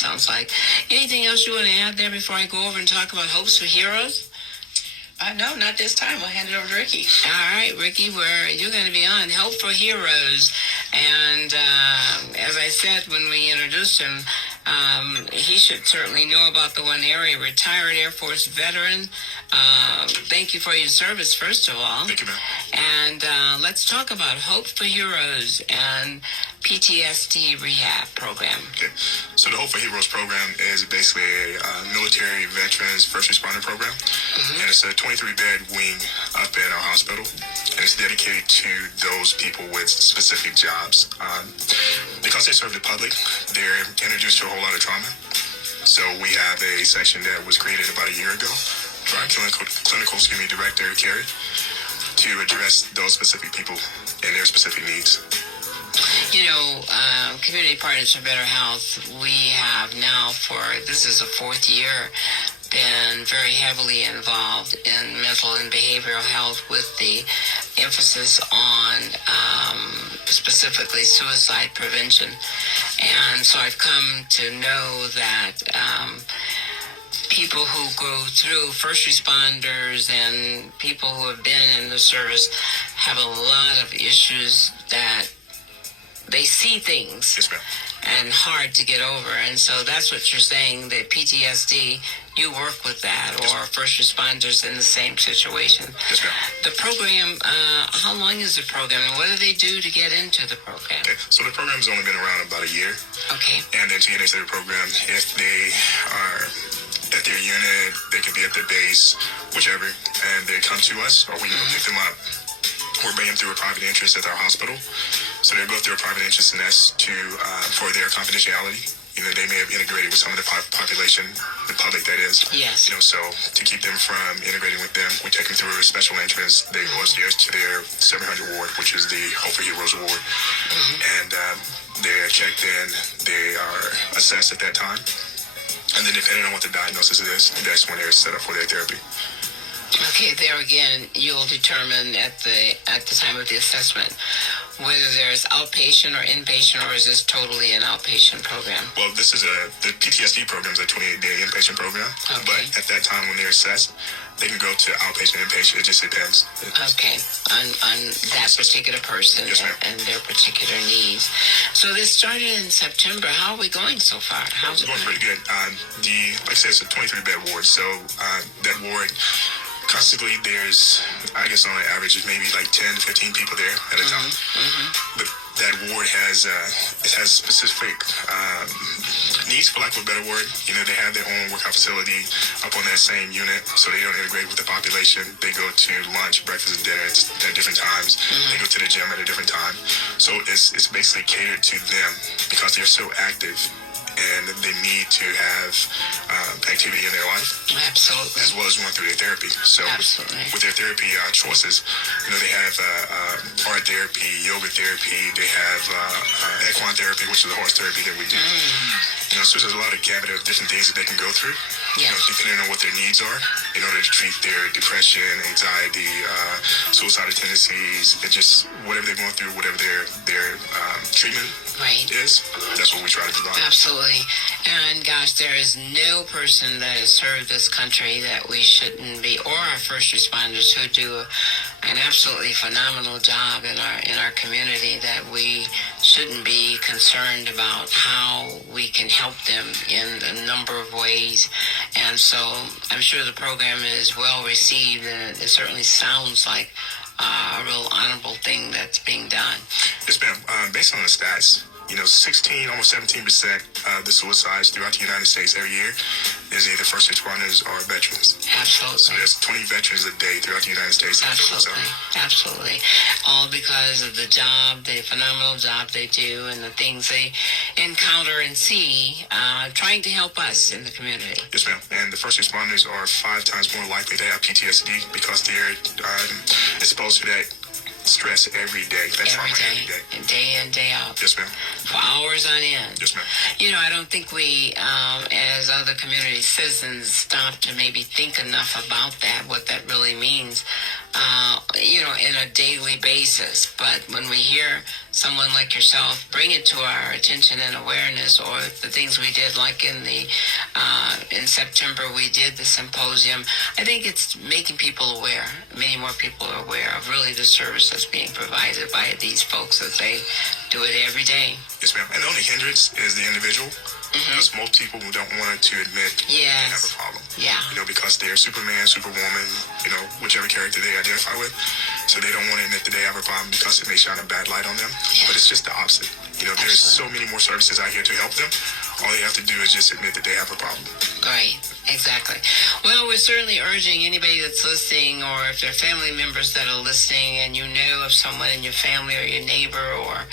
sounds like. Anything else you want to add there before I go over and talk about Hopes for Heroes? No, not this time. We'll hand it over to Ricky. All right, Ricky, you're going to be on Hope for Heroes. And as I said when we introduced him, he should certainly know about the one area, retired Air Force veteran. Thank you for your service, first of all. Thank you, ma'am. And let's talk about Hope for Heroes and PTSD rehab program. Okay. So the Hope for Heroes program is basically a military veterans first responder program. And it's a 23-bed wing up in our hospital. And it's dedicated to those people with specific jobs. Because they serve the public, they're introduced to a whole lot of trauma. So we have a section that was created about a year ago for our clinical director, Carrie, to address those specific people and their specific needs. You know, Community Partners for Better Health, we have now this is the fourth year, been very heavily involved in mental and behavioral health with the emphasis on specifically suicide prevention. And so I've come to know that people who go through, first responders and people who have been in the service, have a lot of issues that they see things. Yes, ma'am. And hard to get over. And so that's what you're saying, that PTSD, you work with that, or first responders in the same situation. Yes, ma'am. The program, how long is the program, and what do they do to get into the program? Okay, so the program's only been around about a year. Okay. And then to get into the program, if they are at their unit, they can be at their base, whichever, and they come to us, or we can pick them up. We're bringing them through a private entrance at our hospital. So they'll go through a private entrance, and that's for their confidentiality. You know, they may have integrated with some of the population, the public that is. Yes. You know, so to keep them from integrating with them, we take them through a special entrance. They go upstairs to their 700 ward, which is the Hope for Heroes ward. And they're checked in. They are assessed at that time. And then depending on what the diagnosis is, that's when they're set up for their therapy. Okay, there again, you'll determine at the time of the assessment whether there's outpatient or inpatient, or is this totally an outpatient program? Well, this is the PTSD program is a 28-day inpatient program. Okay. But at that time when they're assessed, they can go to outpatient, inpatient. It just depends. Okay, on that particular person. Yes, ma'am. And their particular needs. So this started in September. How are we going so far? How's It's going pretty good. Like I said, it's a 23-bed ward. So that ward, constantly there's, I guess on average, maybe like 10 to 15 people there at a time. But that ward has specific needs, for lack of a better word. You know, they have their own workout facility up on that same unit, so they don't integrate with the population. They go to lunch, breakfast, and dinner at different times. They go to the gym at a different time. So it's basically catered to them because they're so active. And they need to have activity in their life. Absolutely. As well as going through their therapy. So with their therapy choices, you know, they have art therapy, yoga therapy, they have equine therapy, which is the horse therapy that we do. You know, so there's a lot of gamut of different things that they can go through. You know, depending on what their needs are, in order to treat their depression, anxiety, suicidal tendencies, and just whatever they're going through, whatever their treatment is, that's what we try to provide. Absolutely. And gosh, there is no person that has served this country that we shouldn't be, or our first responders who do an absolutely phenomenal job in our community, that we shouldn't be concerned about how we can help them in a number of ways. And so I'm sure the program is well received, and it certainly sounds like a real honorable thing that's being done. Yes, ma'am. Based on the stats, you know, almost 17% of the suicides throughout the United States every year is either first responders or veterans. Absolutely. So there's 20 veterans a day throughout the United States. Absolutely. Absolutely. All because of the job, the phenomenal job they do, and the things they encounter and see, trying to help us in the community. Yes, ma'am. And the first responders are 5 times more likely to have PTSD because they're exposed to that stress every day. That's every day. Day in, day out. Yes, ma'am. For hours on end. Yes, ma'am. You know, I don't think we, as other community citizens, stop to maybe think enough about that, what that really means. in a daily basis. But when we hear someone like yourself bring it to our attention and awareness, or the things we did, like in September we did the symposium, I think it's making people aware. Many more people are aware of really the service that's being provided by these folks, as they do it every day. Yes, ma'am. And the only hindrance is the individual. Because most people don't want to admit they have a problem. Yeah. Because they're Superman, Superwoman, whichever character they identify with. So they don't want to admit that they have a problem because it may shine a bad light on them. Yeah. But it's just the opposite. There's so many more services out here to help them. All they have to do is just admit that they have a problem. Right, exactly. Well, we're certainly urging anybody that's listening, or if there are family members that are listening and you know of someone in your family or your neighbor, or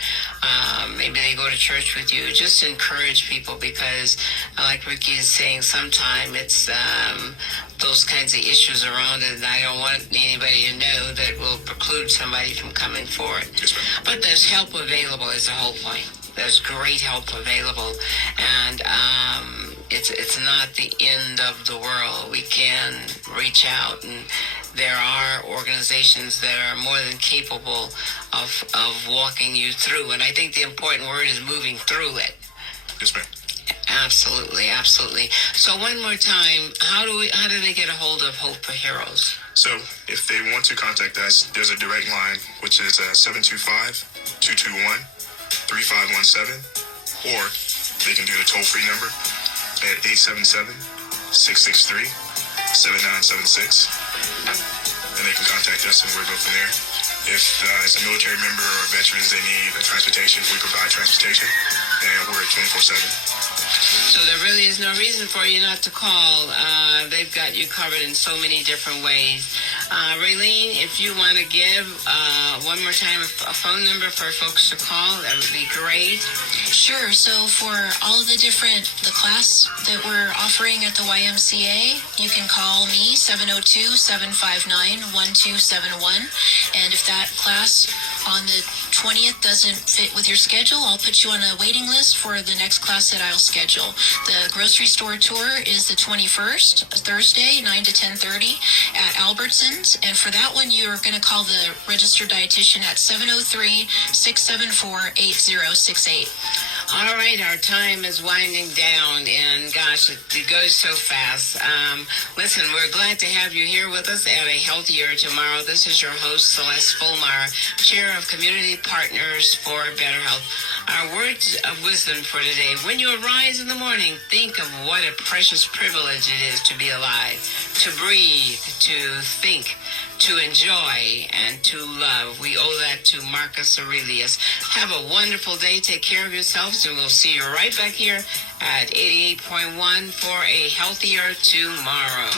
maybe they go to church with you, just encourage people, because like Ricky is saying, sometimes it's those kinds of issues around it, and I don't want anybody to know that will preclude somebody from coming forward. Yes, ma'am. But there's help available is the whole point. There's great help available, and it's not the end of the world. We can reach out, and there are organizations that are more than capable of walking you through. And I think the important word is moving through it. Yes, ma'am. Absolutely, absolutely. So one more time, how do they get a hold of Hope for Heroes? So if they want to contact us, there's a direct line, which is 725-221-3517, or they can do the toll-free number at 877-663-7976, and they can contact us and we'll go from there. If it's a military member or veterans, they need transportation, we provide transportation, and we're at 24/7. So there really is no reason for you not to call. They've got you covered in so many different ways. Raylene, if you want to give one more time a phone number for folks to call, that would be great. Sure. So for all of the class that we're offering at the YMCA, you can call me, 702-759-1271. And if that class on the 20th doesn't fit with your schedule, I'll put you on a waiting list for the next class that I'll schedule. The grocery store tour is the 21st, Thursday, 9 to 10:30 at Albertsons. And for that one, you're going to call the registered dietitian at 703-674-8068. All right, our time is winding down, and gosh, it goes so fast. Listen, we're glad to have you here with us at A Healthier Tomorrow. This is your host, Celeste Fulmar, Chair of Community Partners for Better Health. Our words of wisdom for today: when you arise in the morning, think of what a precious privilege it is to be alive, to breathe, to think, to enjoy, and to love. We owe that to Marcus Aurelius. Have a wonderful day. Take care of yourselves, and we'll see you right back here at 88.1 for A Healthier Tomorrow.